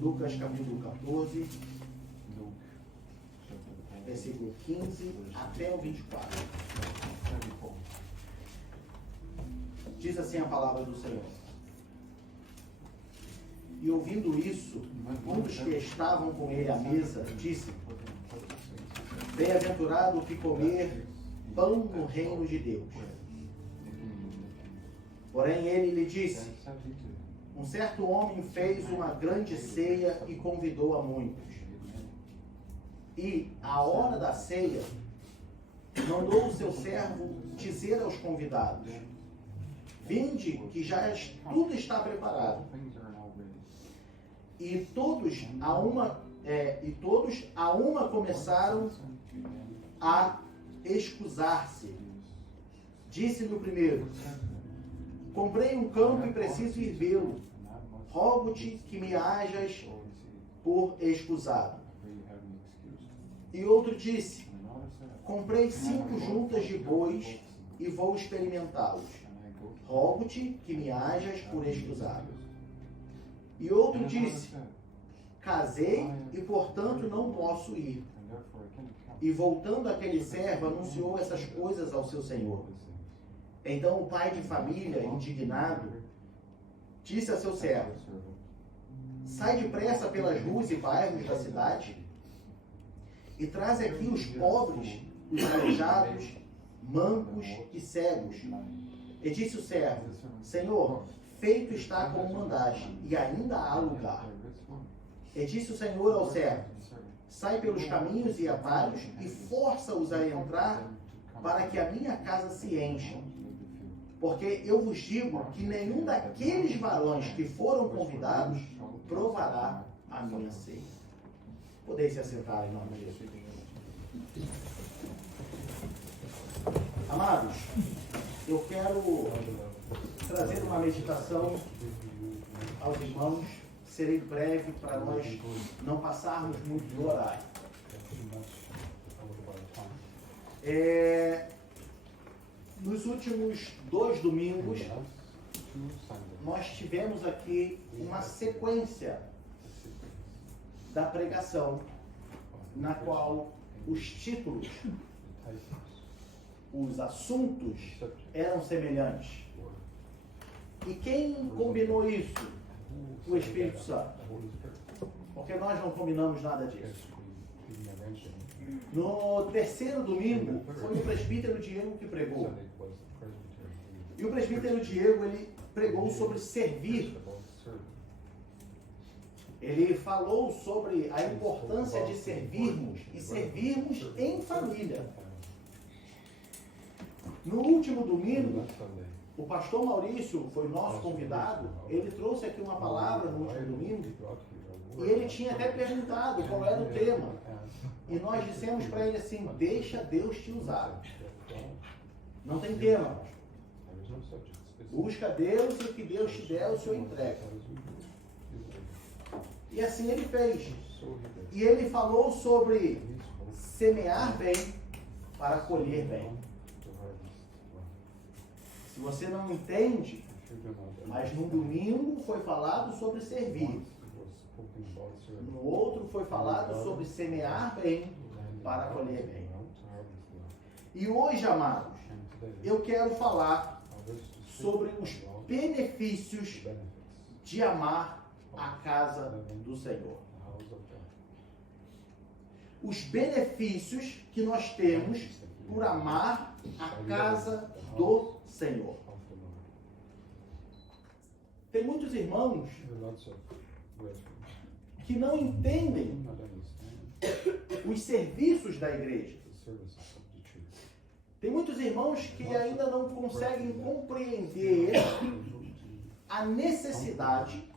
Lucas capítulo 14, versículo 15 até o 24. Diz assim a palavra do Senhor. E ouvindo isso, um dos que estavam com ele à mesa disse: Bem-aventurado o que comer pão no reino de Deus. Porém ele lhe disse: Um certo homem fez uma grande ceia e convidou a muitos. E, à hora da ceia, mandou o seu servo dizer aos convidados: Vinde, que já tudo está preparado. E todos a uma começaram a escusar-se. Disse-lhe o primeiro: Comprei um campo e preciso ir vê-lo. Rogo-te que me hajas por escusado. E outro disse: Comprei 5 juntas de bois e vou experimentá-los. Rogo-te que me hajas por escusado. E outro disse: Casei e, portanto, não posso ir. E voltando aquele servo, anunciou essas coisas ao seu senhor. Então o pai de família, indignado, disse a seu servo: Sai depressa pelas ruas e bairros da cidade e traz aqui os pobres, os aleijados, mancos e cegos. E disse o servo: Senhor, feito está como mandaste, e ainda há lugar. E disse o Senhor ao servo: Sai pelos caminhos e atalhos e força-os a entrar, para que a minha casa se encha. Porque eu vos digo que nenhum daqueles varões que foram convidados provará a minha ceia. Podeis se assentar em nome de Jesus. Amados, eu quero trazer uma meditação aos irmãos. Serei breve para nós não passarmos muito do horário. Nos últimos 2 domingos, nós tivemos aqui uma sequência da pregação, na qual os títulos, os assuntos eram semelhantes. E quem combinou isso? O Espírito Santo. Porque nós não combinamos nada disso. No 3º domingo, foi o presbítero Diego que pregou. E o presbítero Diego, ele pregou sobre servir. Ele falou sobre a importância de servirmos e servirmos em família. No último domingo, o pastor Maurício foi nosso convidado. Ele trouxe aqui uma palavra no último domingo e ele tinha até perguntado qual era o tema. E nós dissemos para ele assim: deixa Deus te usar. Não tem tema. Busca Deus e o que Deus te der, o Senhor entrega. E assim ele fez. E ele falou sobre semear bem para colher bem. Se você não entende, mas no domingo foi falado sobre servir. No outro foi falado sobre semear bem para colher bem. E hoje, amados, eu quero falar sobre os benefícios de amar a casa do Senhor. Os benefícios que nós temos por amar a casa do Senhor. Tem muitos irmãos que não entendem os serviços da igreja. Tem muitos irmãos que ainda não conseguem compreender a necessidade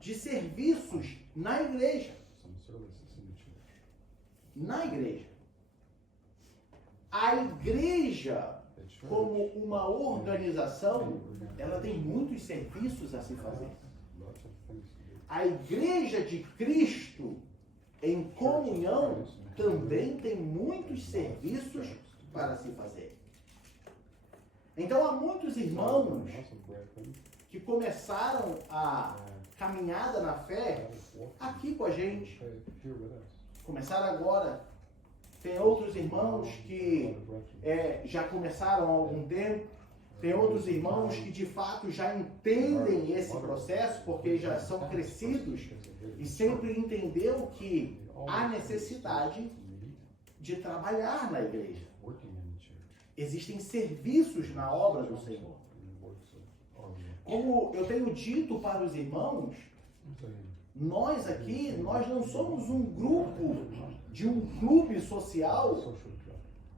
de serviços na igreja. Na igreja. A igreja, como uma organização, ela tem muitos serviços a se fazer. A igreja de Cristo, em comunhão, também tem muitos serviços para se fazer. Então há muitos irmãos que começaram a caminhada na fé aqui com a gente. Começaram agora. Tem outros irmãos que já começaram há algum tempo. Tem outros irmãos que de fato já entendem esse processo porque já são crescidos e sempre entenderam que há necessidade de trabalhar na igreja. Existem serviços na obra do Senhor. Como eu tenho dito para os irmãos, nós aqui, nós não somos um grupo de um clube social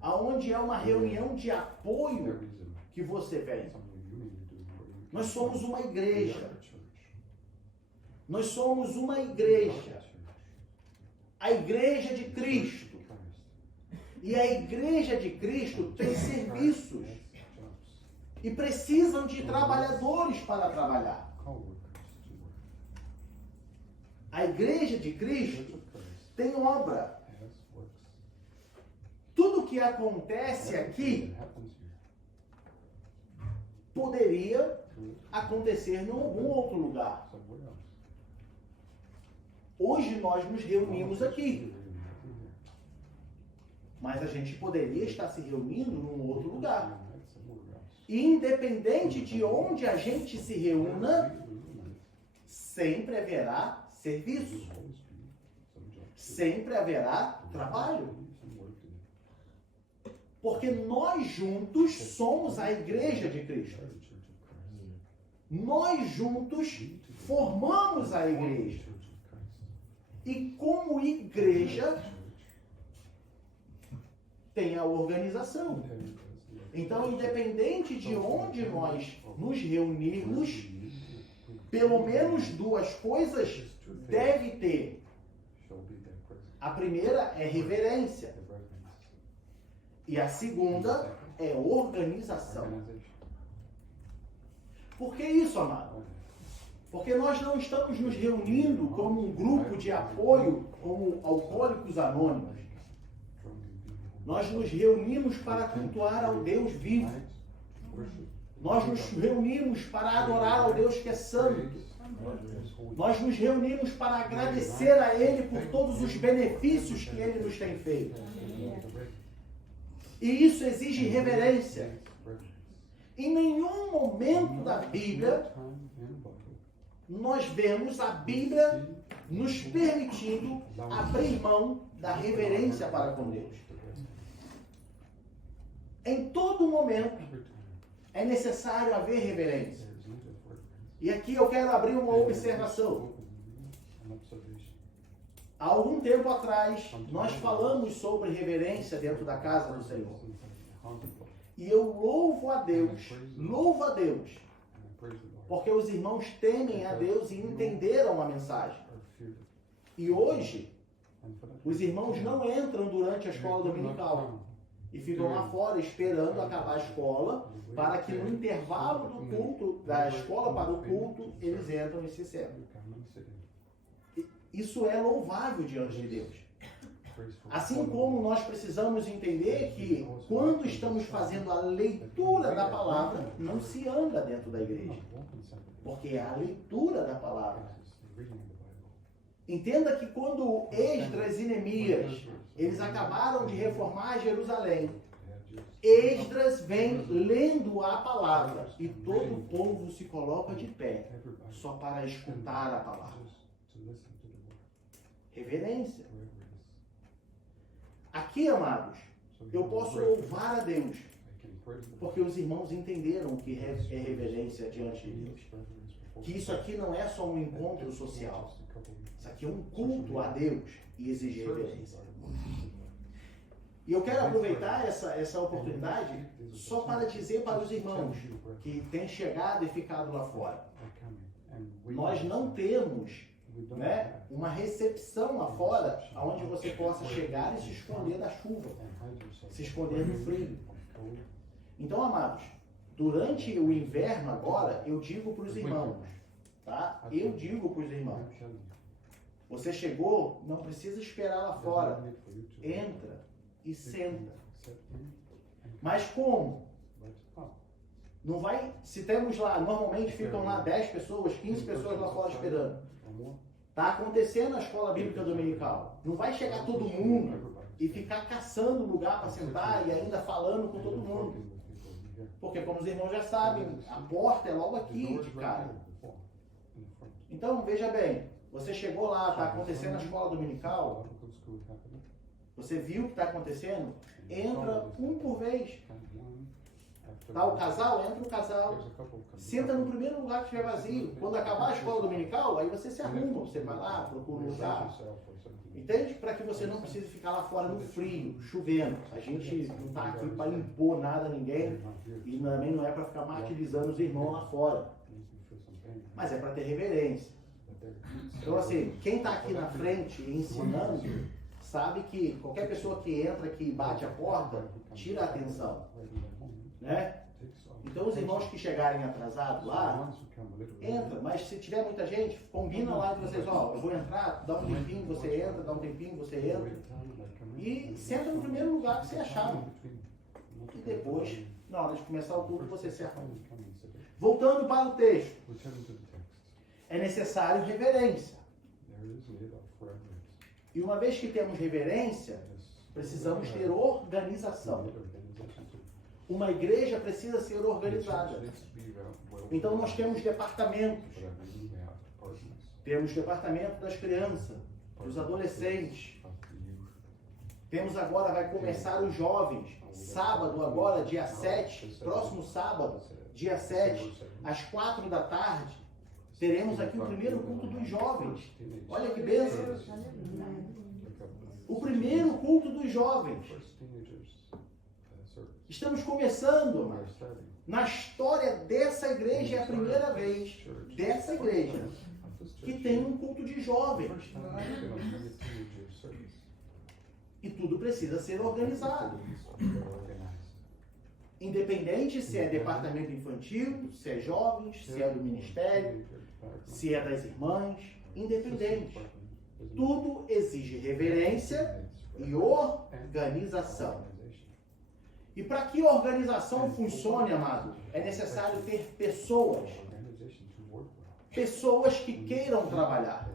onde é uma reunião de apoio que você vem. Nós somos uma igreja. Nós somos uma igreja. A igreja de Cristo. E a igreja de Cristo tem serviços. E precisam de trabalhadores para trabalhar. A igreja de Cristo tem obra. Tudo que acontece aqui poderia acontecer em algum outro lugar. Hoje nós nos reunimos aqui. Mas a gente poderia estar se reunindo num outro lugar. E independente de onde a gente se reúna, sempre haverá serviço. Sempre haverá trabalho. Porque nós juntos somos a igreja de Cristo. Nós juntos formamos a igreja. E como igreja, tem a organização. Então, independente de onde nós nos reunirmos, pelo menos duas coisas deve ter. A primeira é reverência. E a segunda é organização. Por que isso, amado? Porque nós não estamos nos reunindo como um grupo de apoio, como Alcoólicos Anônimos. Nós nos reunimos para cultuar ao Deus vivo. Nós nos reunimos para adorar ao Deus que é santo. Nós nos reunimos para agradecer a Ele por todos os benefícios que Ele nos tem feito. E isso exige reverência. Em nenhum momento da Bíblia nós vemos a Bíblia nos permitindo abrir mão da reverência para com Deus. Em todo momento é necessário haver reverência. E aqui eu quero abrir uma observação. Há algum tempo atrás, nós falamos sobre reverência dentro da casa do Senhor. E eu louvo a Deus, porque os irmãos temem a Deus e entenderam a mensagem. E hoje, os irmãos não entram durante a escola dominical e ficam lá fora esperando acabar a escola para que no intervalo do culto, da escola para o culto, eles entram e se sentam. Isso é louvável diante de Deus. Assim como nós precisamos entender que quando estamos fazendo a leitura da palavra, não se anda dentro da igreja. Porque é a leitura da palavra. Entenda que quando Esdras e Neemias, eles acabaram de reformar Jerusalém, Esdras vem lendo a palavra e todo o povo se coloca de pé só para escutar a palavra. Reverência. Aqui, amados, eu posso louvar a Deus, porque os irmãos entenderam o que é reverência diante de Deus. Que isso aqui não é só um encontro social. Isso aqui é um culto a Deus e exige reverência. E eu quero aproveitar essa oportunidade só para dizer para os irmãos que têm chegado e ficado lá fora. Nós não temos, né, uma recepção lá fora onde você possa chegar e se esconder da chuva, se esconder do frio. Então, amados, durante o inverno agora, eu digo para os irmãos, tá? Eu digo para os irmãos, você chegou, não precisa esperar lá fora, entra e senta. Mas como? Não vai, se temos lá, normalmente ficam lá 10 pessoas, 15 pessoas lá fora esperando. Está acontecendo a escola bíblica dominical. Não vai chegar todo mundo e ficar caçando lugar para sentar e ainda falando com todo mundo. Porque, como os irmãos já sabem, a porta é logo aqui de cara. Então, veja bem, você chegou lá, está acontecendo a escola dominical, você viu o que está acontecendo? Entra um por vez. Tá o casal? Entra o casal. Senta no primeiro lugar que estiver vazio. Quando acabar a escola dominical, aí você se arruma. Você vai lá, procura um lugar. Entende? Para que você não precise ficar lá fora no frio, chovendo. A gente não está aqui para impor nada a ninguém. E também não é para ficar martirizando os irmãos lá fora. Mas é para ter reverência. Então, assim, quem está aqui na frente ensinando, sabe que qualquer pessoa que entra aqui e bate a porta, tira a atenção. Né? Então os irmãos que chegarem atrasados lá, entra, mas se tiver muita gente, combina lá entre vocês, ó, eu vou entrar, dá um tempinho, você entra, dá um tempinho, você entra, e senta no primeiro lugar que você achar. E depois, na hora de começar o culto, você se arruma. Voltando para o texto, é necessário reverência. E uma vez que temos reverência, precisamos ter organização. Uma igreja precisa ser organizada. Então nós temos departamentos. Temos departamento das crianças, dos adolescentes. Temos agora, vai começar os jovens. Sábado agora, dia 7, próximo sábado, dia 7, às 4 da tarde, teremos aqui o primeiro culto dos jovens. Olha que bênção. O primeiro culto dos jovens. Estamos começando. Na história dessa igreja, é a primeira vez dessa igreja que tem um culto de jovens. E tudo precisa ser organizado. Independente se é departamento infantil, se é jovens, se é do ministério, se é das irmãs, independente. Tudo exige reverência e organização. E para que a organização funcione, amado, é necessário ter pessoas. Pessoas que queiram trabalhar.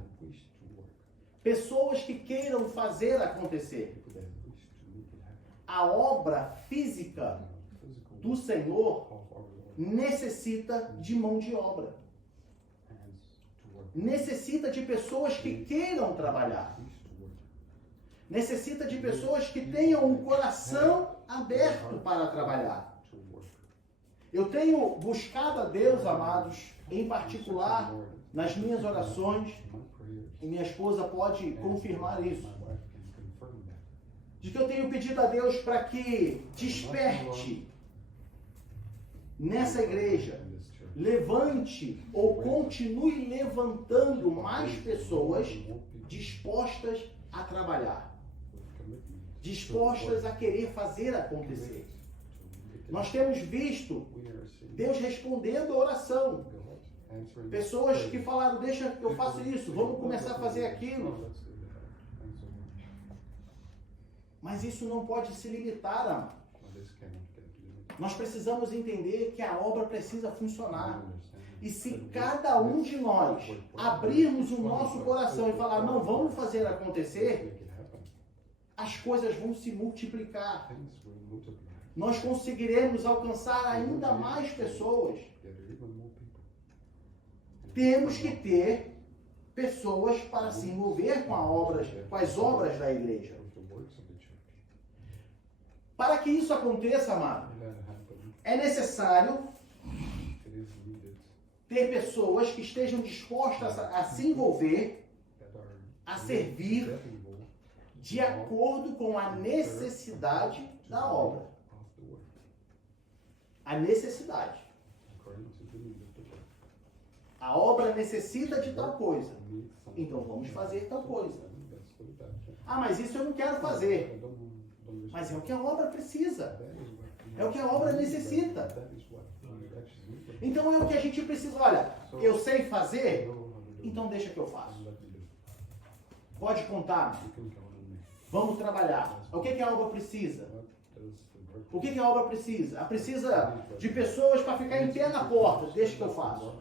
Pessoas que queiram fazer acontecer. A obra física do Senhor necessita de mão de obra. Necessita de pessoas que queiram trabalhar. Necessita de pessoas que tenham um coração aberto para trabalhar. Eu tenho buscado a Deus, amados, em particular nas minhas orações, e minha esposa pode confirmar isso, de que eu tenho pedido a Deus para que desperte nessa igreja, levante ou continue levantando mais pessoas dispostas a trabalhar, dispostas a querer fazer acontecer. Nós temos visto Deus respondendo a oração. Pessoas que falaram, deixa que eu faço isso, vamos começar a fazer aquilo. Mas isso não pode se limitar, amado. Nós precisamos entender que a obra precisa funcionar. E se cada um de nós abrirmos o nosso coração e falar, não, vamos fazer acontecer, as coisas vão se multiplicar. Nós conseguiremos alcançar ainda mais pessoas. Temos que ter pessoas para se envolver com as obras da igreja. Para que isso aconteça, amado, é necessário ter pessoas que estejam dispostas a se envolver, a servir de acordo com a necessidade da obra. A necessidade. A obra necessita de tal coisa. Então vamos fazer tal coisa. Ah, mas isso eu não quero fazer. Mas é o que a obra precisa. É o que a obra necessita. Então é o que a gente precisa. Olha, eu sei fazer, então deixa que eu faço. Pode contar. Vamos trabalhar. O que a obra precisa? O que a obra precisa? Ela precisa de pessoas para ficar em pé na porta, deixa que eu faço.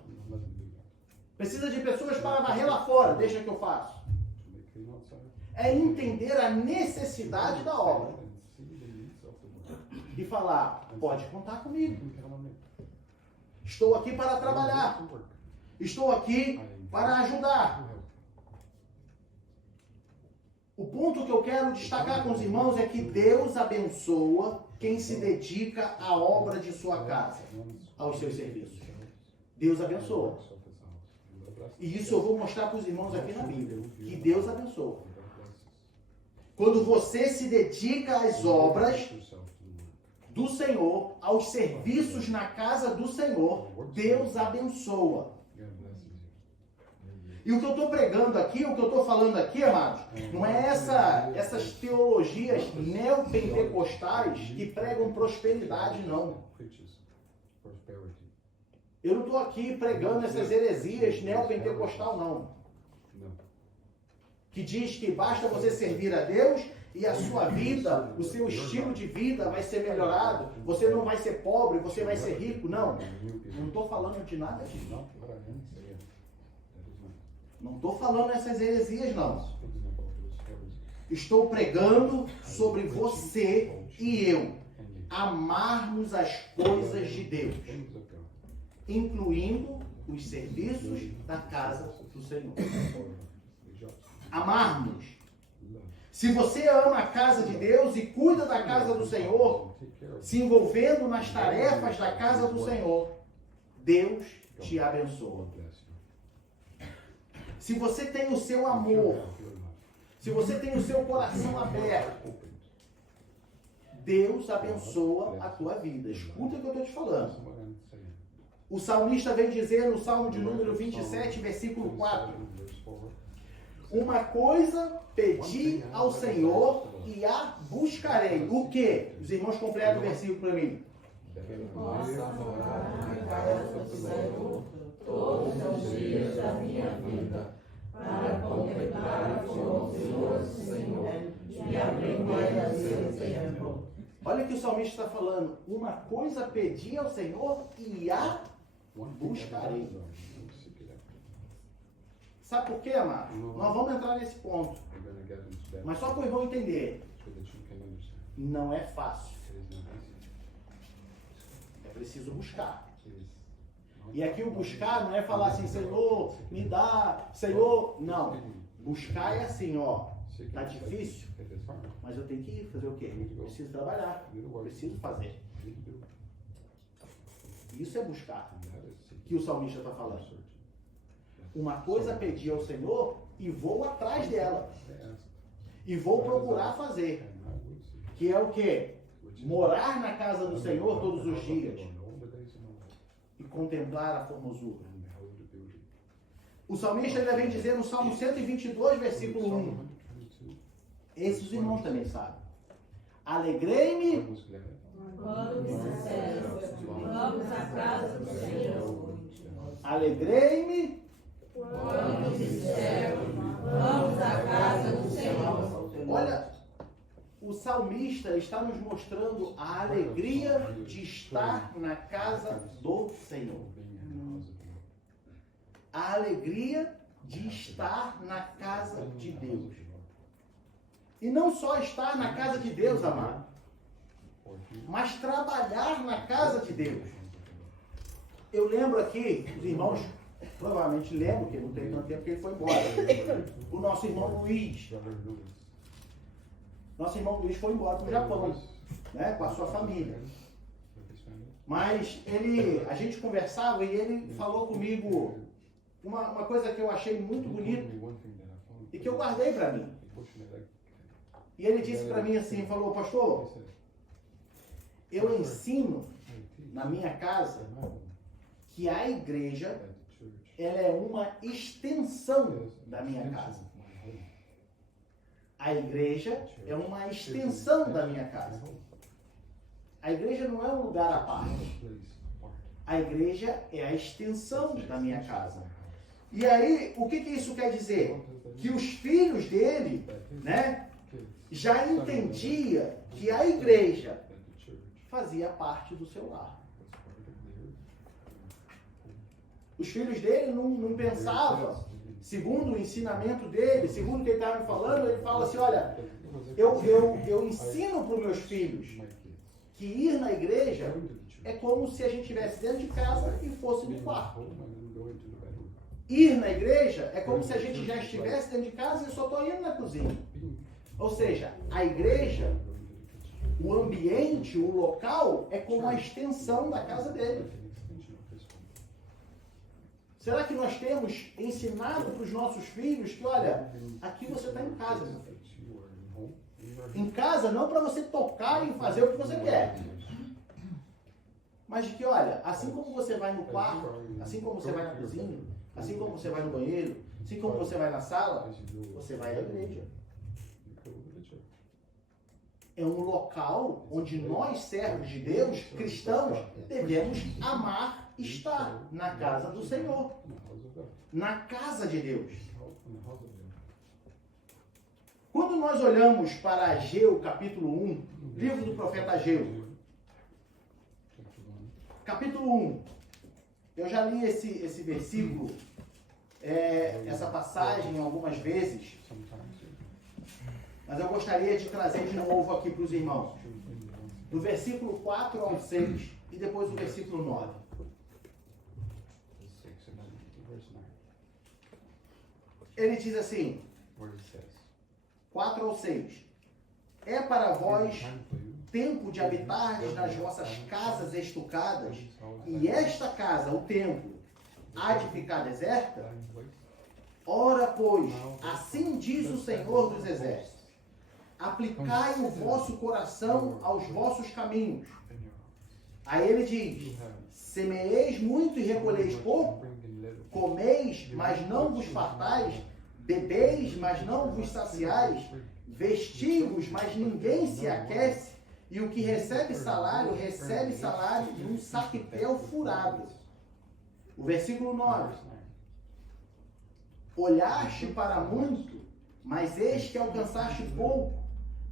Precisa de pessoas para varrer lá fora, deixa que eu faço. É entender a necessidade da obra. E falar, pode contar comigo. Estou aqui para trabalhar. Estou aqui para ajudar. O ponto que eu quero destacar com os irmãos é que Deus abençoa quem se dedica à obra de sua casa, aos seus serviços. Deus abençoa. E isso eu vou mostrar para os irmãos aqui na Bíblia, que Deus abençoa. Quando você se dedica às obras do Senhor, aos serviços na casa do Senhor, Deus abençoa. E o que eu estou pregando aqui, o que eu estou falando aqui, amados, não é essas teologias neopentecostais que pregam prosperidade, não. Eu não estou aqui pregando essas heresias neopentecostal, não. Que diz que basta você servir a Deus e a sua vida, o seu estilo de vida vai ser melhorado, você não vai ser pobre, você vai ser rico, não. Não estou falando de nada disso. Não estou falando essas heresias, não. Estou pregando sobre você e eu amarmos as coisas de Deus, incluindo os serviços da casa do Senhor. Amarmos. Se você ama a casa de Deus e cuida da casa do Senhor, se envolvendo nas tarefas da casa do Senhor, Deus te abençoa. Se você tem o seu amor, se você tem o seu coração aberto, Deus abençoa a tua vida. Escuta o que eu estou te falando. O salmista vem dizer no Salmo de número 27, versículo 4. Uma coisa pedi ao Senhor e a buscarei. O quê? Os irmãos completam o versículo para mim. Possa morar na casa do Senhor todos os dias da minha vida, para contemplar a formosura do Senhor e aprender a seu tempo. Olha o que o salmista está falando. Uma coisa pedi ao Senhor e a buscarei. Sabe por quê, amado? Nós vamos entrar nesse ponto. Mas só para o irmão entender. Não é fácil. É preciso buscar. E aqui o buscar não é falar assim, Senhor, me dá, Senhor. Não. Buscar é assim, ó. Tá difícil, mas eu tenho que ir fazer o quê? Preciso trabalhar. Preciso fazer. Isso é buscar. Que o salmista está falando. Uma coisa pedi ao Senhor e vou atrás dela. E vou procurar fazer. Que é o quê? Morar na casa do Senhor todos os dias. E contemplar a formosura. O salmista ainda vem dizer no Salmo 122, versículo 1. Esses irmãos também sabem. Alegrei-me Quando me disseram, vamos à casa do Senhor. Alegrei-me Quando me disseram, vamos à casa do Senhor. Olha, o salmista está nos mostrando a alegria de estar na casa do Senhor. A alegria de estar na casa de Deus. E não só estar na casa de Deus, amado, mas trabalhar na casa de Deus. Eu lembro aqui, os irmãos provavelmente lembram, que não tem tanto tempo que ele foi embora. O nosso irmão Luiz. Nosso irmão Luiz foi embora para o Japão, né, com a sua família. Mas a gente conversava e ele falou comigo uma coisa que eu achei muito bonita e que eu guardei para mim. E ele disse para mim assim, falou, pastor, eu ensino na minha casa que a igreja ela é uma extensão da minha casa. A igreja é uma extensão da minha casa. A igreja não é um lugar à parte. A igreja é a extensão da minha casa. E aí, o que isso quer dizer? Que os filhos dele, né, já entendia que a igreja fazia parte do seu lar. Os filhos dele não pensavam, segundo o ensinamento dele, segundo o que ele estava me falando, ele fala assim, olha, eu ensino para os meus filhos que ir na igreja é como se a gente estivesse dentro de casa e fosse no quarto. Ir na igreja é como se a gente já estivesse dentro de casa e eu só estou indo na cozinha. Ou seja, a igreja, o ambiente, o local, é como a extensão da casa dele. Será que nós temos ensinado para os nossos filhos que, olha, aqui você está em casa, meu filho. Em casa não para você tocar e fazer o que você quer. Mas de que, olha, assim como você vai no quarto, assim como você vai na cozinha, assim como você vai no banheiro, assim como você vai na sala, você vai à igreja. É um local onde nós, servos de Deus, cristãos, devemos amar estar na casa do Senhor. Na casa de Deus. Quando nós olhamos para Ageu, capítulo 1, livro do profeta Ageu, capítulo 1, eu já li esse versículo, essa passagem algumas vezes, mas eu gostaria de trazer de novo aqui para os irmãos. Do versículo 4 ao 6 e depois do versículo 9. Ele diz assim, 4 ao 6. É para vós tempo de habitardes nas vossas casas estucadas, e esta casa, o templo, há de ficar deserta? Ora, pois, assim diz o Senhor dos Exércitos, aplicai o vosso coração aos vossos caminhos. Aí ele diz, semeeis muito e recolheis pouco, comeis, mas não vos fartais, bebeis, mas não vos saciais, vestis-vos, mas ninguém se aquece, e o que recebe salário num saquetel furado. O versículo 9. Olhaste para muito, mas eis que alcançaste pouco,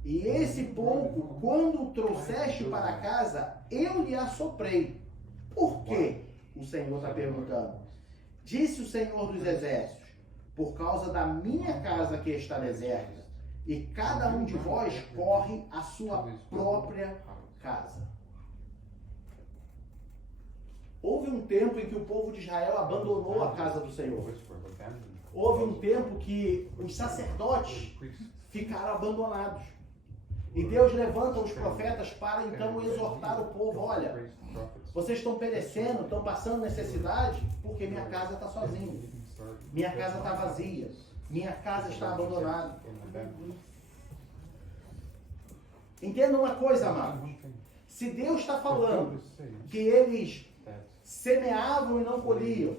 e esse pouco, quando o trouxeste para casa, eu lhe assoprei. Por quê? O Senhor está perguntando. Disse o Senhor dos Exércitos, por causa da minha casa que está deserta, e cada um de vós corre à sua própria casa. Houve um tempo em que o povo de Israel abandonou a casa do Senhor. Houve um tempo que os sacerdotes ficaram abandonados. E Deus levanta os profetas para então exortar o povo. Olha, vocês estão perecendo, estão passando necessidade, porque minha casa está sozinha. Minha casa está vazia. Minha casa está abandonada. Entenda uma coisa, amados. Se Deus está falando que eles semeavam e não colhiam,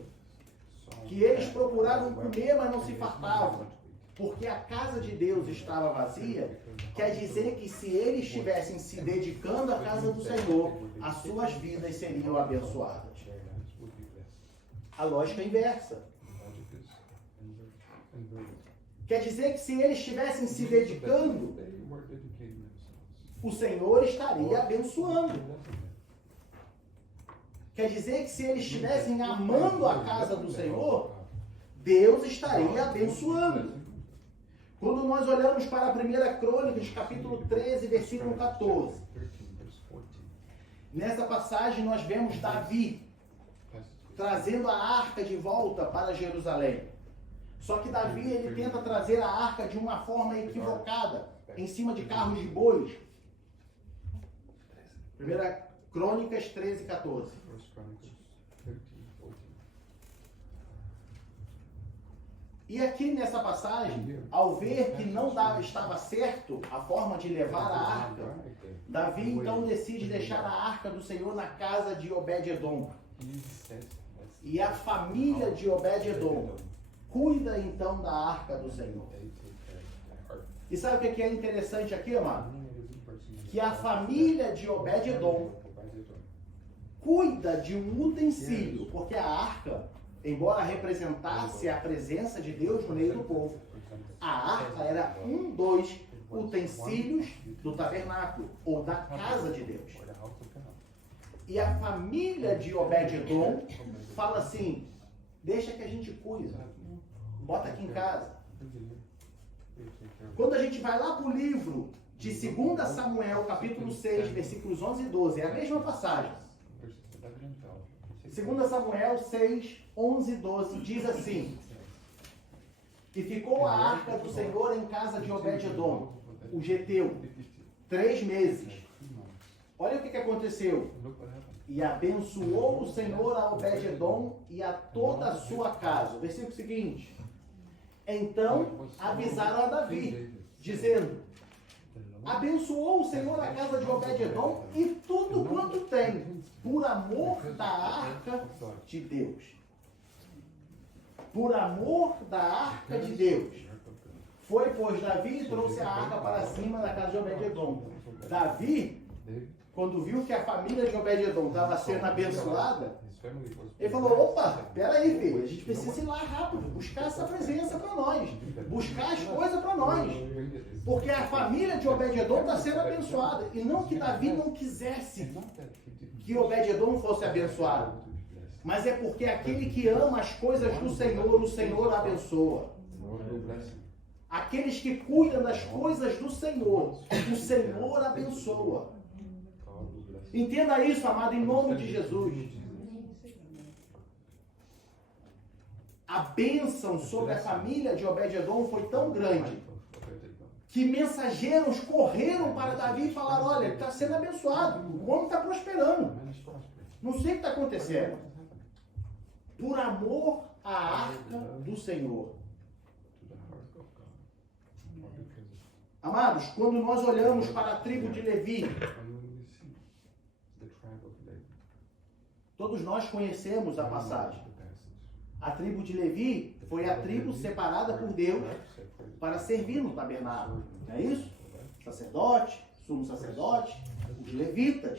que eles procuravam comer, mas não se fartavam, porque a casa de Deus estava vazia, quer dizer que se eles estivessem se dedicando à casa do Senhor, as suas vidas seriam abençoadas. A lógica é inversa. Quer dizer que se eles estivessem se dedicando, o Senhor estaria abençoando. Quer dizer que se eles estivessem amando a casa do Senhor, Deus estaria abençoando. Quando nós olhamos para a 1 Crônicas, capítulo 13, versículo 14. Nessa passagem nós vemos Davi trazendo a arca de volta para Jerusalém. Só que Davi, ele tenta trazer a arca de uma forma equivocada, em cima de carros de bois. 1 Crônicas 13, 14. E aqui nessa passagem, ao ver que não estava certo a forma de levar a arca, Davi então decide deixar a arca do Senhor na casa de Obed-edom. E a família de Obed-edom cuida então da arca do Senhor. E sabe o que é interessante aqui, amado? Que a família de Obed-edom cuida de um utensílio, porque a arca, embora representasse a presença de Deus no meio do povo, a arca era um dos utensílios do tabernáculo, ou da casa de Deus. E a família de Obed-Edom fala assim, deixa que a gente cuida, bota aqui em casa. Quando a gente vai lá para o livro de 2 Samuel, capítulo 6, versículos 11 e 12, é a mesma passagem. 2 Samuel 6, 11 e 12, diz assim: E ficou a arca do Senhor em casa de Obed-Edom, o geteu, 3 meses. Olha o que aconteceu. E abençoou o Senhor a Obed-Edom e a toda a sua casa. O versículo seguinte. Então avisaram a Davi, dizendo: abençoou o Senhor a casa de Obed-Edom e tudo quanto tem, por amor da arca de Deus. Por amor da arca de Deus. Foi, pois, Davi e trouxe a arca para cima da casa de Obed-Edom. Davi, quando viu que a família de Obed-Edom estava sendo abençoada, ele falou: opa, peraí, filho, a gente precisa ir lá rápido, buscar essa presença para nós, buscar as coisas para nós, porque a família de Obed-Edom está sendo abençoada, e não que Davi não quisesse que Obed-Edom fosse abençoado, mas é porque aquele que ama as coisas do Senhor, o Senhor abençoa. Aqueles que cuidam das coisas do Senhor, o Senhor abençoa. Entenda isso, amado, em nome de Jesus. A bênção sobre a família de Obed-Edom foi tão grande que mensageiros correram para Davi e falaram: olha, ele está sendo abençoado, o homem está prosperando. Não sei o que está acontecendo. Por amor à arca do Senhor. Amados, quando nós olhamos para a tribo de Levi, todos nós conhecemos a passagem. A tribo de Levi foi a tribo separada por Deus para servir no tabernáculo. Não é isso? Sacerdote, sumo sacerdote, os levitas.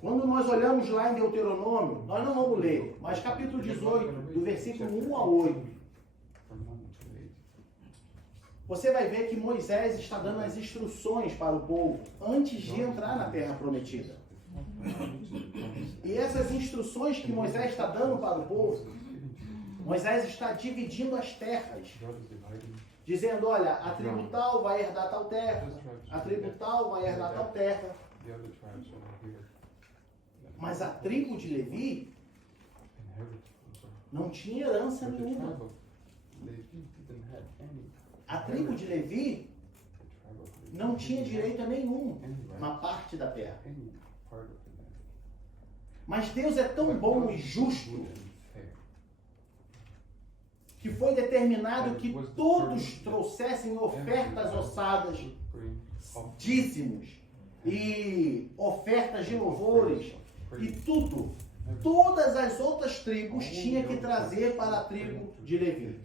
Quando nós olhamos lá em Deuteronômio, nós não vamos ler, mas capítulo 18, do versículo 1 a 8. Você vai ver que Moisés está dando as instruções para o povo antes de entrar na terra prometida. E essas instruções que Moisés está dando para o povo, Moisés está dividindo as terras, dizendo: olha, a tribo tal vai herdar tal terra, a tribo tal vai herdar tal terra. Mas a tribo de Levi não tinha herança nenhuma. A tribo de Levi não tinha direito a nenhuma parte da terra. Mas Deus é tão bom e justo que foi determinado que todos trouxessem ofertas ossadas, dízimos e ofertas de louvores e tudo. Todas as outras tribos tinham que trazer para a tribo de Levi.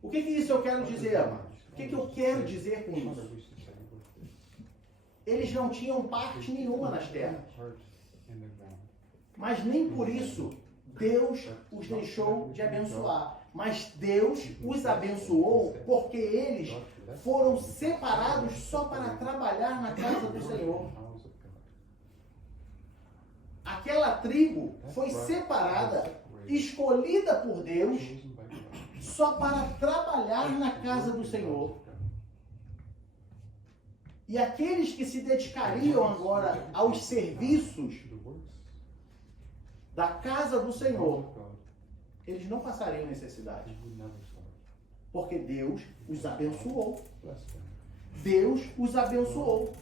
O que isso eu quero dizer, amados? O que eu quero dizer com isso? Eles não tinham parte nenhuma nas terras. Mas nem por isso Deus os deixou de abençoar. Mas Deus os abençoou porque eles foram separados só para trabalhar na casa do Senhor. Aquela tribo foi separada, escolhida por Deus, só para trabalhar na casa do Senhor. E aqueles que se dedicariam agora aos serviços da casa do Senhor, eles não passariam necessidade. Porque Deus os abençoou. Deus os abençoou.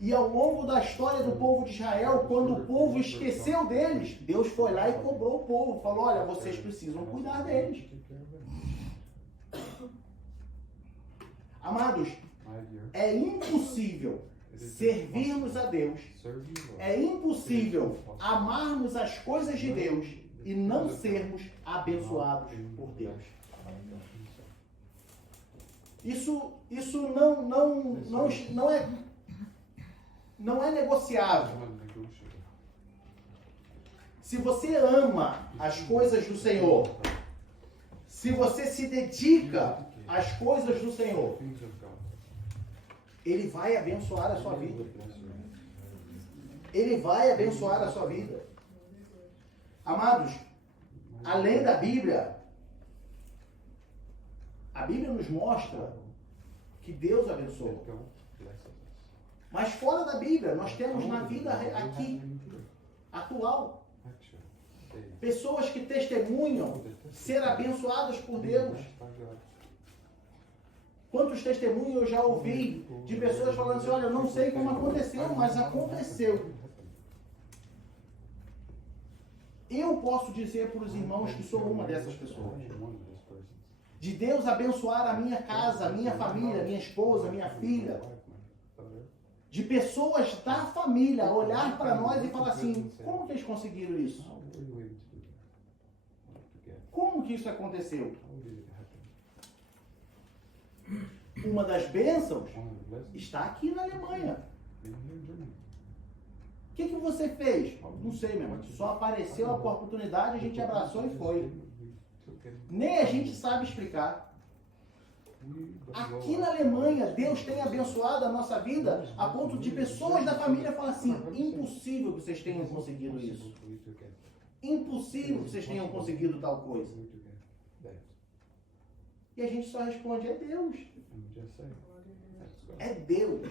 E ao longo da história do povo de Israel, quando o povo esqueceu deles, Deus foi lá e cobrou o povo. Falou: olha, vocês precisam cuidar deles. Amados, é impossível servirmos a Deus, é impossível amarmos as coisas de Deus e não sermos abençoados por Deus. Isso não é negociável. Se você ama as coisas do Senhor, se você se dedica às coisas do Senhor, Ele vai abençoar a sua vida. Ele vai abençoar a sua vida. Amados, além da Bíblia, a Bíblia nos mostra que Deus abençoa. Mas fora da Bíblia, nós temos na vida aqui, atual, pessoas que testemunham ser abençoadas por Deus. Quantos testemunhos eu já ouvi de pessoas falando assim, olha, eu não sei como aconteceu, mas aconteceu. Eu posso dizer para os irmãos que sou uma dessas pessoas. De Deus abençoar a minha casa, a minha família, minha esposa, minha filha. De pessoas da família olhar para nós e falar assim, como que eles conseguiram isso? Como que isso aconteceu? Uma das bênçãos está aqui na Alemanha. O que você fez? Não sei, meu irmão. Só apareceu a oportunidade, a gente abraçou e foi. Nem a gente sabe explicar. Aqui na Alemanha, Deus tem abençoado a nossa vida a ponto de pessoas da família falar assim, impossível que vocês tenham conseguido isso. Impossível que vocês tenham conseguido tal coisa. E a gente só responde, é Deus. É Deus.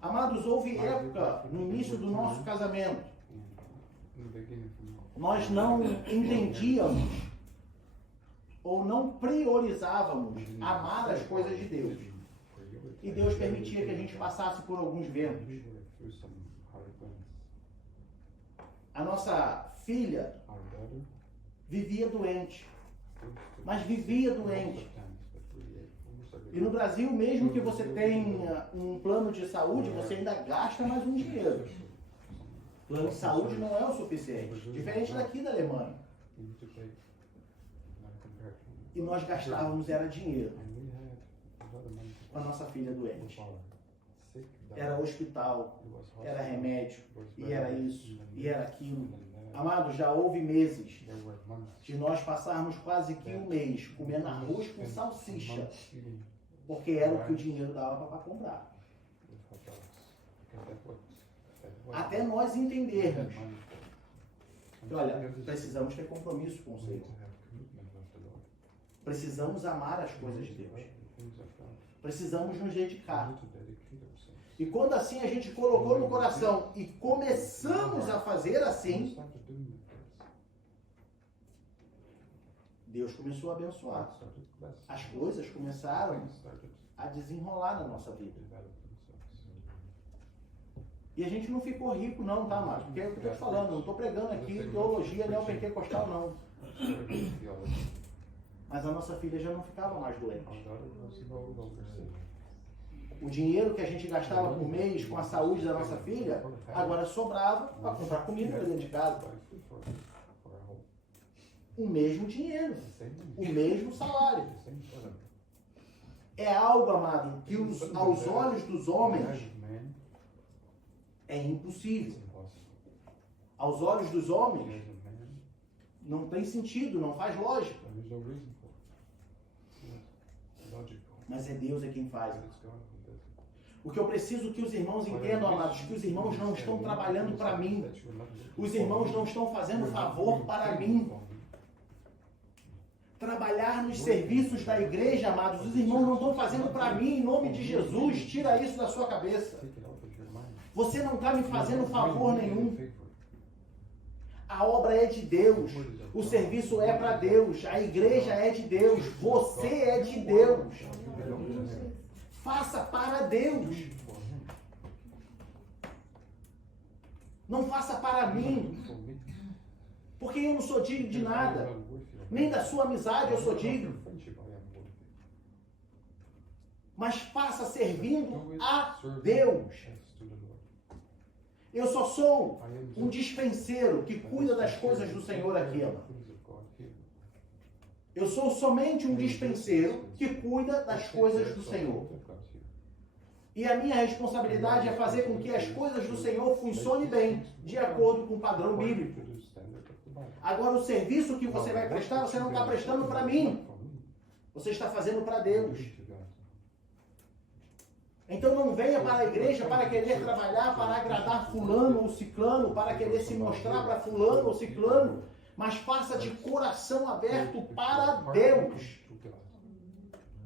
Amados, houve época no início do nosso casamento. Nós não entendíamos ou não priorizávamos amar as coisas de Deus. E Deus permitia que a gente passasse por alguns ventos. A nossa filha vivia doente. Mas vivia doente. E no Brasil, mesmo que você tenha um plano de saúde, você ainda gasta mais um dinheiro. O plano de saúde não é o suficiente. Diferente daqui da Alemanha. E nós gastávamos, era dinheiro. Com a nossa filha doente. Era hospital, era remédio, e era isso, e era aquilo. Amados, já houve meses de nós passarmos quase que um mês comendo arroz com salsicha, porque era o que o dinheiro dava para comprar. Até nós entendermos que, olha, precisamos ter compromisso com o Senhor. Precisamos amar as coisas de Deus. Precisamos nos dedicar. E quando assim a gente colocou no coração e começamos a fazer assim, Deus começou a abençoar. As coisas começaram a desenrolar na nossa vida. E a gente não ficou rico não, tá, Márcio? Porque é o que eu estou te falando, não estou pregando aqui teologia neopentecostal não. Mas a nossa filha já não ficava mais doente. O dinheiro que a gente gastava por mês com a saúde da nossa filha, agora sobrava para comprar comida dentro de casa. O mesmo dinheiro, o mesmo salário. É algo, amado, que aos olhos dos homens é impossível. Aos olhos dos homens não tem sentido, não faz lógica. Mas é Deus quem faz. O que eu preciso que os irmãos entendam, amados, que os irmãos não estão trabalhando para mim. Os irmãos não estão fazendo favor para mim. Trabalhar nos serviços da igreja, amados, os irmãos não estão fazendo para mim, em nome de Jesus. Tira isso da sua cabeça. Você não está me fazendo favor nenhum. A obra é de Deus. O serviço é para Deus. A igreja é de Deus. Você é de Deus. Faça para Deus. Não faça para mim. Porque eu não sou digno de nada. Nem da sua amizade eu sou digno. Mas faça servindo a Deus. Eu só sou um dispenseiro que cuida das coisas do Senhor aqui. Eu sou somente um dispenseiro que cuida das coisas do Senhor. E a minha responsabilidade é fazer com que as coisas do Senhor funcionem bem, de acordo com o padrão bíblico. Agora, o serviço que você vai prestar, você não está prestando para mim. Você está fazendo para Deus. Então não venha para a igreja para querer trabalhar, para agradar fulano ou ciclano, para querer se mostrar para fulano ou ciclano, mas faça de coração aberto para Deus.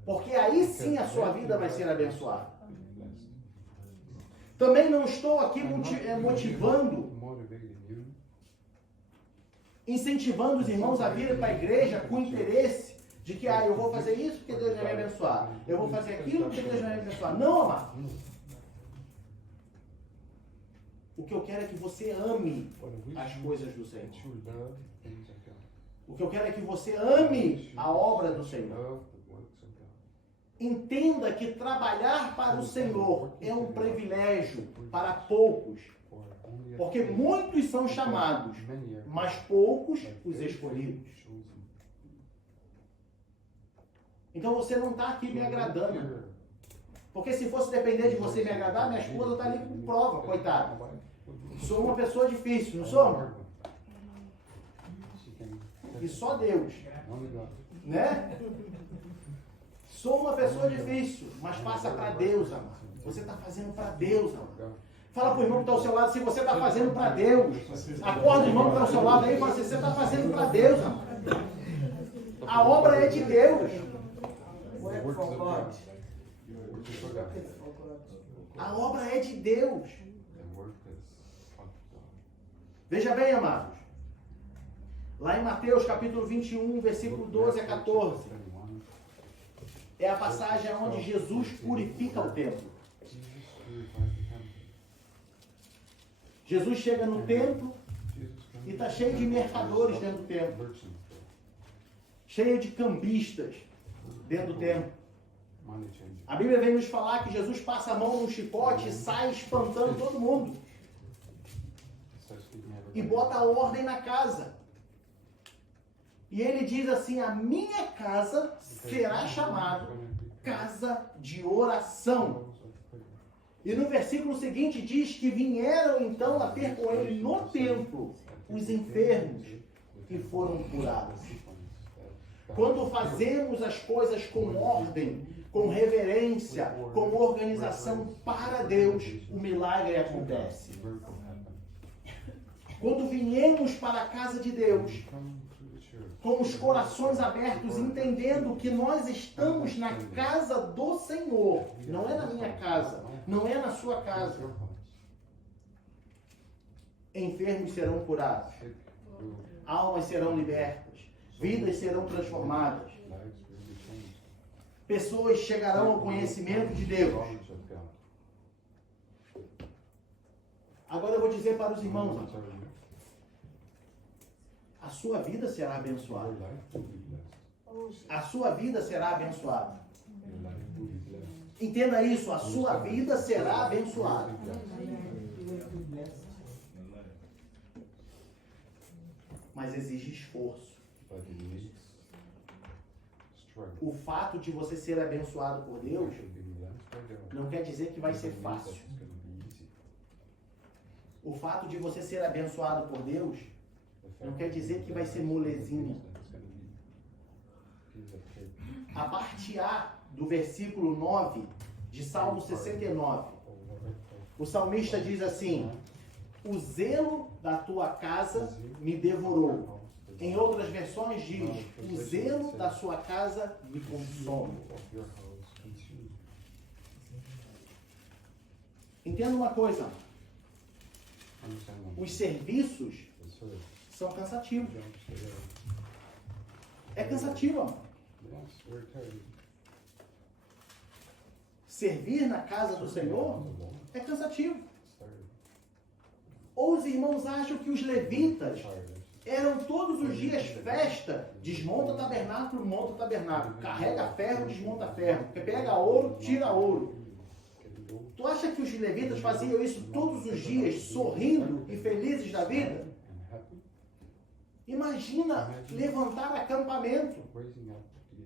Porque aí sim a sua vida vai ser abençoada. Também não estou aqui motivando, incentivando os irmãos a virem para a igreja com interesse de que eu vou fazer isso porque Deus vai me abençoar. Eu vou fazer aquilo porque Deus vai me abençoar. Não, amado. O que eu quero é que você ame as coisas do Senhor. O que eu quero é que você ame a obra do Senhor. Entenda que trabalhar para o Senhor é um privilégio para poucos. Porque muitos são chamados, mas poucos os escolhidos. Então você não está aqui me agradando. Porque se fosse depender de você me agradar, minha esposa está ali com prova, coitada. Sou uma pessoa difícil, não sou? E só Deus. Né? Sou uma pessoa difícil, mas faça para Deus, amado. Você está fazendo para Deus, amado. Fala para o irmão que está ao seu lado, se você está fazendo para Deus. Acorda o irmão que está ao seu lado aí e fala assim, você está fazendo para Deus, amado. A obra é de Deus. A obra é de Deus. Veja bem, amados. Lá em Mateus capítulo 21, versículo 12 a 14. É a passagem onde Jesus purifica o templo. Jesus chega no templo e está cheio de mercadores dentro do templo. Cheio de cambistas dentro do templo. A Bíblia vem nos falar que Jesus passa a mão no chicote e sai espantando todo mundo. E bota a ordem na casa. E ele diz assim, a minha casa será chamada casa de oração. E no versículo seguinte diz que vieram então a ter com ele no templo os enfermos e foram curados. Quando fazemos as coisas com ordem, com reverência, com organização para Deus, o milagre acontece. Quando viemos para a casa de Deus, com os corações abertos, entendendo que nós estamos na casa do Senhor, não é na minha casa, não é na sua casa. Enfermos serão curados, almas serão libertas, vidas serão transformadas, pessoas chegarão ao conhecimento de Deus. Agora eu vou dizer para os irmãos, a sua vida será abençoada. A sua vida será abençoada. Entenda isso, a sua vida será abençoada. Mas exige esforço. O fato de você ser abençoado por Deus não quer dizer que vai ser fácil. O fato de você ser abençoado por Deus não quer dizer que vai ser molezinha. A parte A do versículo 9 de Salmo 69, o salmista diz assim: o zelo da tua casa me devorou. Em outras versões diz: o zelo da sua casa me consome. Entenda uma coisa: os serviços são cansativos. É cansativo, amor. Servir na casa do Senhor é cansativo. Ou os irmãos acham que os levitas eram todos os dias festa, desmonta tabernáculo, monta tabernáculo, carrega ferro, desmonta ferro, pega ouro, tira ouro. Tu acha que os levitas faziam isso todos os dias, sorrindo e felizes da vida? Imagina levantar acampamento.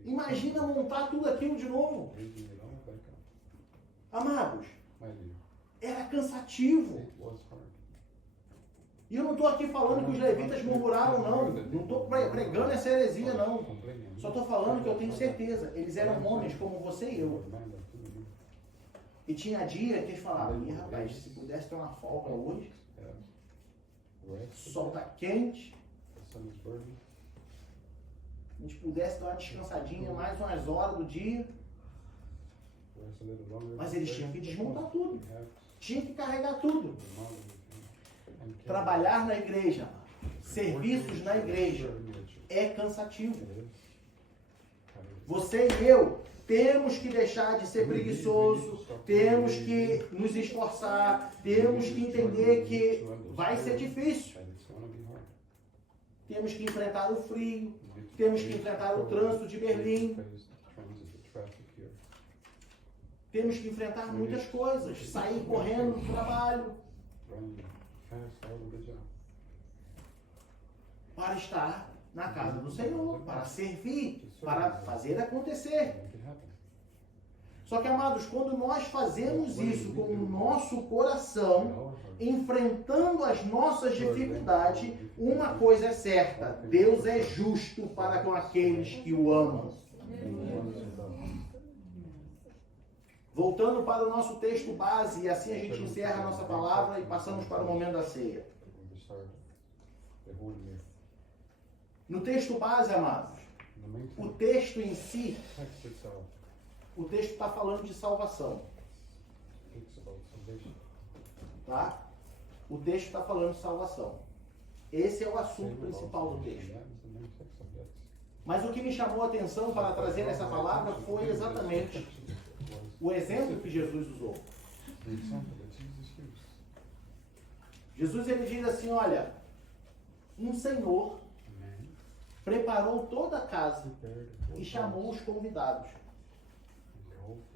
Imagina montar tudo aquilo de novo. Amados, era cansativo. E eu não estou aqui falando que os levitas murmuraram, não. Não estou pregando essa heresia, não. Só estou falando que eu tenho certeza. Eles eram homens como você e eu. E tinha dia que eles falavam, ih, rapaz, se pudesse ter uma folga hoje, o sol tá quente, a gente pudesse dar uma descansadinha mais umas horas do dia. Mas eles tinham que desmontar tudo. Tinha que carregar tudo. Trabalhar na igreja, serviços na igreja, é cansativo. Você e eu temos que deixar de ser preguiçoso, temos que nos esforçar, temos que entender que vai ser difícil. Temos que enfrentar o frio, temos que enfrentar o trânsito de Berlim, temos que enfrentar muitas coisas, sair correndo do trabalho, para estar na casa do Senhor, para servir, para fazer acontecer. Só que, amados, quando nós fazemos isso com o nosso coração, enfrentando as nossas dificuldades, uma coisa é certa: Deus é justo para com aqueles que o amam. Voltando para o nosso texto base, e assim a gente encerra a nossa palavra e passamos para o momento da ceia. No texto base, amados, o texto em si, o texto está falando de salvação. Tá? O texto está falando de salvação. Esse é o assunto principal do texto. Mas o que me chamou a atenção para trazer essa palavra foi exatamente o exemplo que Jesus usou. Jesus, ele diz assim, olha, um senhor preparou toda a casa e chamou os convidados.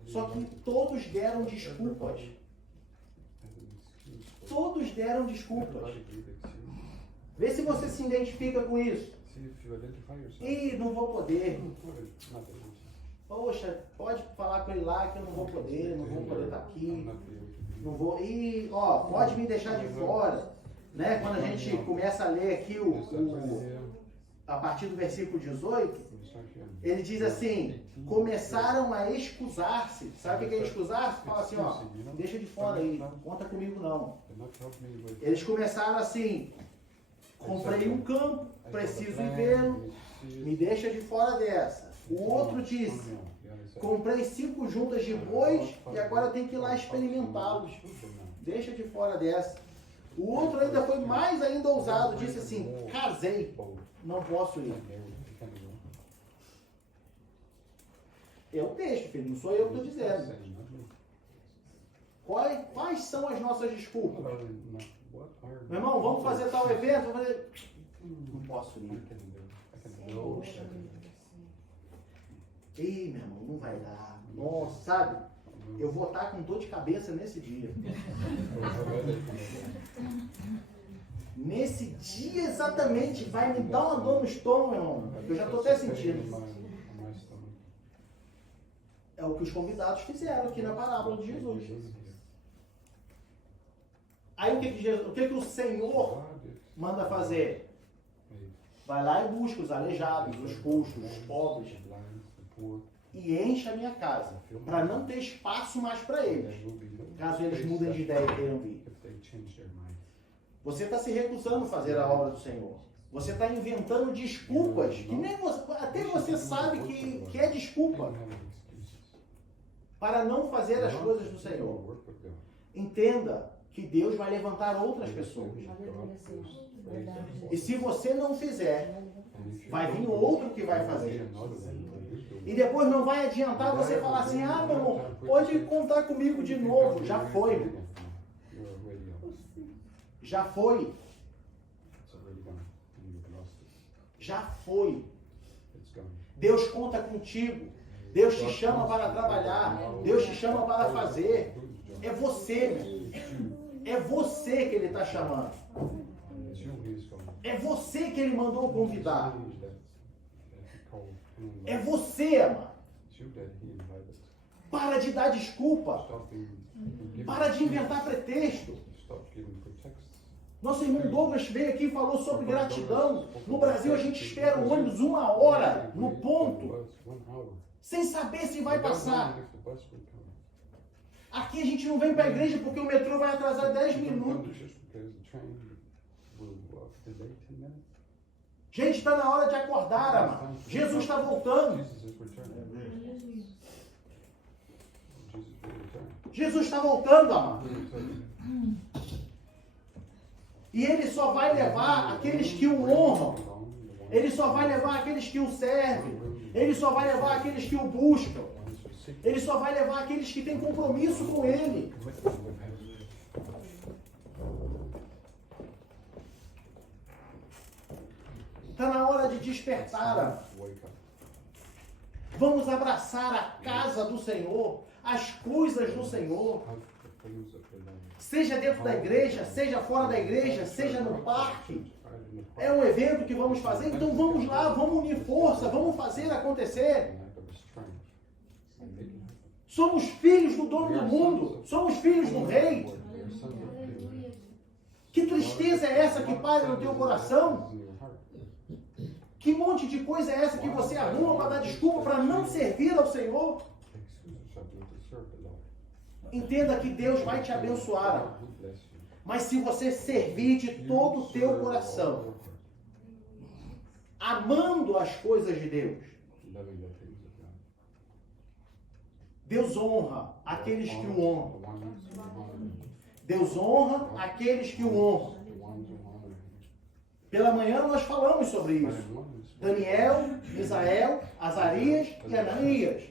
Só que todos deram desculpas. Todos deram desculpas. Vê se você se identifica com isso. Ih, não vou poder. Poxa, pode falar com ele lá que eu não vou poder estar aqui. Não vou. Ih, ó, pode me deixar de fora. Né? Quando a gente começa a ler aqui a partir do versículo 18, ele diz assim, começaram a excusar-se. Sabe o que é excusar-se? Fala assim, ó, deixa de fora aí, não conta comigo não. Eles começaram assim, comprei um campo, preciso ir vê-lo, me deixa de fora dessa. O outro disse, comprei 5 juntas de bois e agora tem que ir lá experimentá-los. Deixa de fora dessa. O outro ainda foi mais ainda ousado, disse assim, casei, não posso ir. É o texto, filho, não sou eu que estou dizendo. Quais são as nossas desculpas? Meu irmão, vamos fazer tal evento? Vamos fazer... Não posso ir. Poxa. Ih, meu irmão, não vai dar. Nossa, sabe? Eu vou estar com dor de cabeça nesse dia. Nesse dia exatamente vai me dar uma dor no estômago, meu irmão. Eu já estou até sentindo. É o que os convidados fizeram aqui na parábola de Jesus. Aí o que o Senhor manda fazer? Vai lá e busca os aleijados, os coxos, os pobres e enche a minha casa, para não ter espaço mais para eles, caso eles mudem de ideia e queiram vir. Você está se recusando a fazer a obra do Senhor. Você está inventando desculpas que nem você, até você sabe que é desculpa para não fazer as coisas do Senhor. Entenda que Deus vai levantar outras pessoas. E se você não fizer, vai vir outro que vai fazer. E depois não vai adiantar você falar assim, ah, meu irmão, pode contar comigo de novo. Já foi. Já foi. Já foi. Deus conta contigo. Deus te chama para trabalhar. Deus te chama para fazer. É você, meu. É você que Ele está chamando. É você que Ele mandou convidar. É você, amado. Para de dar desculpa. Para de inventar pretexto. Nosso irmão Douglas veio aqui e falou sobre gratidão. No Brasil a gente espera o ônibus 1 hora no ponto, sem saber se vai passar. Aqui a gente não vem para a igreja porque o metrô vai atrasar 10 minutos. Gente, está na hora de acordar, amado. Jesus está voltando. Jesus está voltando, amado. E Ele só vai levar aqueles que o honram. Ele só vai levar aqueles que o servem. Ele só vai levar aqueles que o buscam. Ele só vai levar aqueles que têm compromisso com Ele. Está na hora de despertar. Vamos abraçar a casa do Senhor, as coisas do Senhor. Seja dentro da igreja, seja fora da igreja, seja no parque. É um evento que vamos fazer, então vamos lá, vamos unir força, vamos fazer acontecer. Somos filhos do dono do mundo, somos filhos do rei. Que tristeza é essa que paira no teu coração? Que monte de coisa é essa que você arruma para dar desculpa para não servir ao Senhor? Entenda que Deus vai te abençoar. Mas se você servir de todo o teu coração, amando as coisas de Deus, Deus honra aqueles que o honram. Deus honra aqueles que o honram. Pela manhã nós falamos sobre isso. Daniel, Misael, Azarias e Ananias.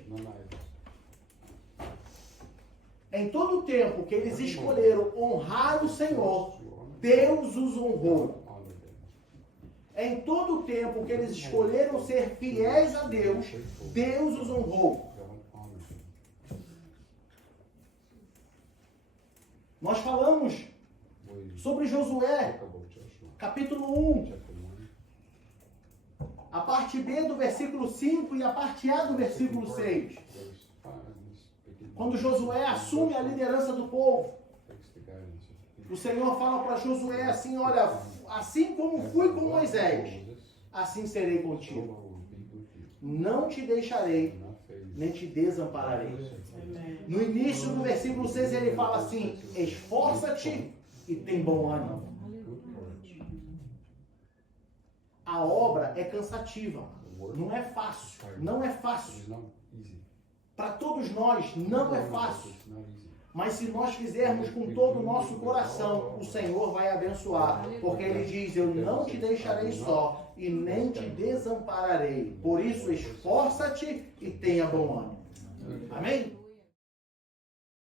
Em todo o tempo que eles escolheram honrar o Senhor, Deus os honrou. Em todo o tempo que eles escolheram ser fiéis a Deus, Deus os honrou. Nós falamos sobre Josué, capítulo 1, a parte B do versículo 5 e a parte A do versículo 6. Quando Josué assume a liderança do povo, o Senhor fala para Josué assim: olha, assim como fui com Moisés, assim serei contigo. Não te deixarei, nem te desampararei. No início do versículo 6 ele fala assim: esforça-te e tem bom ânimo. A obra é cansativa, não é fácil, não é fácil. Para todos nós não é fácil. Mas se nós fizermos com todo o nosso coração, o Senhor vai abençoar. Porque Ele diz: eu não te deixarei só e nem te desampararei. Por isso, esforça-te e tenha bom ânimo. Amém?